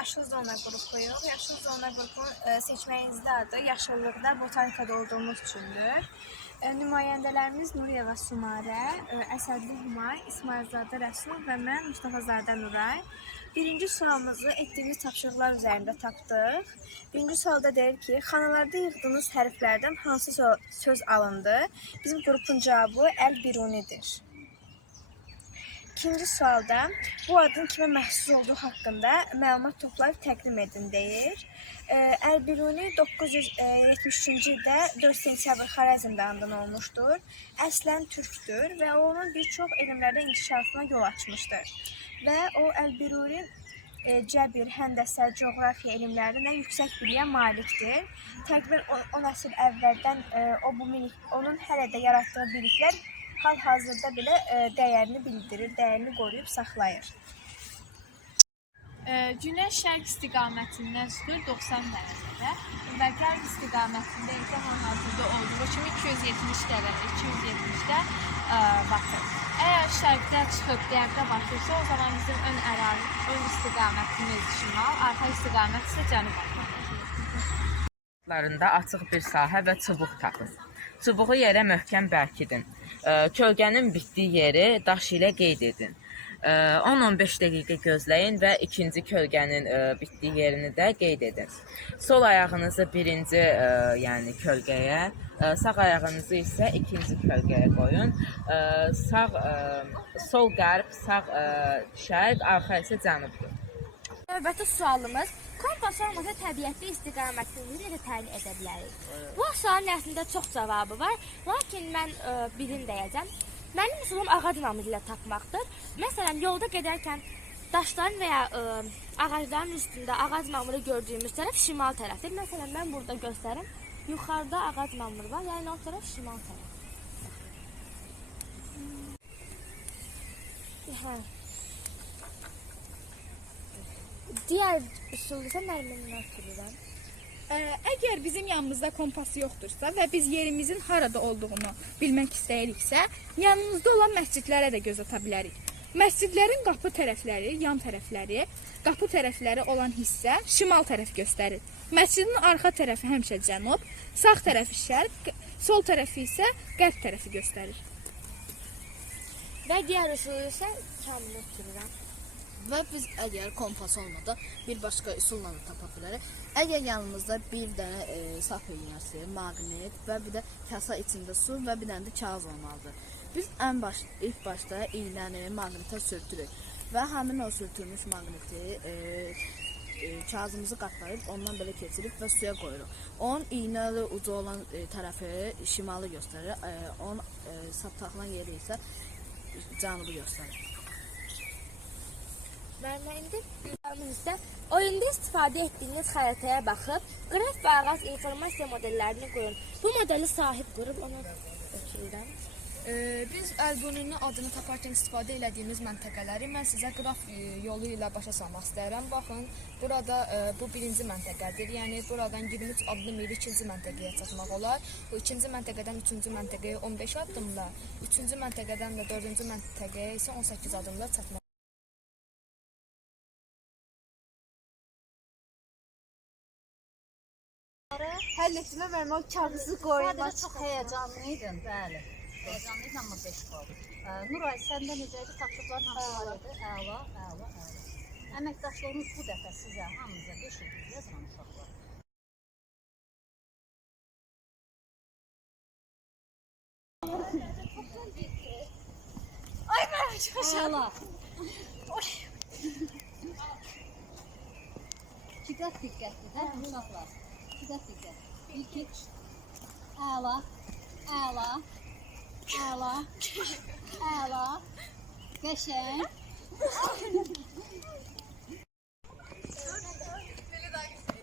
yaşıl zona qrupuyuq. Yaşıl zona qrupunu seçməyimizin adı yaşıllıqda, botanikada olduğumuz üçündür. Nümayəndələrimiz Nuriyeva Sumarə, Əsədli Humay, İsmailzadə Rəsul və mən Mustafazadə Nuray. Birinci sualımızı etdiyimiz tapşırıqlar üzərində tapdıq. Birinci sualda deyir ki, xanalarda yığdığınız hərflərdən hansı söz alındı? Bizim qrupun cavabı Əl-Birunidir. İkinci sualda bu adın kimə məxsus olduğu haqqında məlumat toplayıb təqdim edin deyir. Əl-Biruni 973-cü ildə 4 sentyabr Xarəzmdə anadan olmuşdur. Əslən türkdür və onun bir çox elmlərdə inkişafına yol açmışdır. Və o Əl-Biruni cəbir, həndəsə, coğrafiya elmlərində yüksək biliyə malikdir. Təqribən 10 əsr əvvəldən onun hələ də yaratdığı biliklər hal-hazırda belə dəyərini bildirir, dəyərini qoruyub saxlayır. Günəş şərq istiqamətindən çıxır 90 dərəcədə və qərb istiqamətində isə hal-hazırda olduğu kimi 270 270-də batır. Əgər şərqdən çıxıb qərbdə batırsa, o zaman bizim ön istiqamətimiz şimal, arxa istiqamət isə cənub Larında açıq bir sahə və çubuq tapın. Çubuğu yerə möhkəm bərkidin. Kölgənin bitdiyi yeri daş ilə qeyd edin. 10-15 dəqiqə gözləyin və ikinci kölgənin bitdiyi yerini də qeyd edin. Sol ayağınızı birinci kölgəyə, sağ ayağınızı isə ikinci kölgəyə qoyun. Sol qərb, sağ şərq, arxa isə cənubdur. Növbəti sualımız, kompas olmasa təbiətdə istiqamətimizi necə təyin edə bilərik? Bu sualın əslində çox cavabı var, lakin mən birini deyəcəm. Mənim üsulum ağac mamırı ilə tapmaqdır. Məsələn, yolda gedərkən daşların və ya ağacların üstündə ağac mamırı gördüyümüz tərəf şimal tərəfdir. Məsələn, mən burada göstərim. Yuxarıda ağac mamırı var, yəni o tərəf şimal tərəf. Diğer üsul ise merminden sürülen. Əgər bizim yanımızda kompas yoxdursa və biz yerimizin harada olduğunu bilmək istəyiriksə, yanımızda olan məscidlərə də göz ata bilərik. Məscidlərin qapı tərəfləri, yan tərəfləri, qapı tərəfləri olan hissə şimal tərəf göstərir. Məscidin arxa tərəfi həmişə cənub, sağ tərəfi şərq, sol tərəfi isə qərb tərəfi göstərir. Və diğer üsul ise kamillə sürülen. Və biz əgər kompas olmadan bir başqa üsulla da tapa bilərik. Əgər yanımızda bir dənə sap iynəsi, maqnit və bir də kasa içində su və bir dənə də kağız olmalıdır. Biz ilk başda iynəni maqnitə sürtürük və həmin o sürtülmüş maqniti kağızımızı qatlayıb ondan belə keçirib və suya qoyuruq. Onun iynəli ucu olan tərəfi şimalı göstərir, onun sap taxılan yeri isə cənubu göstərir. Mənimizdə oyunda istifadə etdiyiniz xəritəyə baxıb, qraf və ağac informasiya modellərini qoyun. Bu modeli sahib qrup onu ötürürəm. Biz Əl-Biruninin adını taparkən istifadə etdiyimiz məntəqələri mən sizə qraf yolu ilə başa salmaq istəyirəm. Baxın, burada bu birinci məntəqədir. Yəni buradan 23 addım ilə ikinci məntəqəyə çatmaq olar. Bu ikinci məntəqədən üçüncü məntəqəyə 15 addımla, üçüncü məntəqədən də dördüncü məntəqəyə isə 18 addımla çatmaq. Həll etmə və o kağızı qoymaq. Sadəcə çox həyəcanlıydın, bəli. Həyəcanlıydın, amma 5 bal. Nuray, səndə necə idi? Tapşırıqların hamısı var idi? Əla, əla, əla. Əməkdaşlarınız bu dəfə sizə hamınıza 5 il yazılan uşaqlar. Ay, mən çox Əla. Diqqətli də uşaqlar. Diqqət. İlk əla, əla, əla, əla, qəşəng. Belə daha güzel.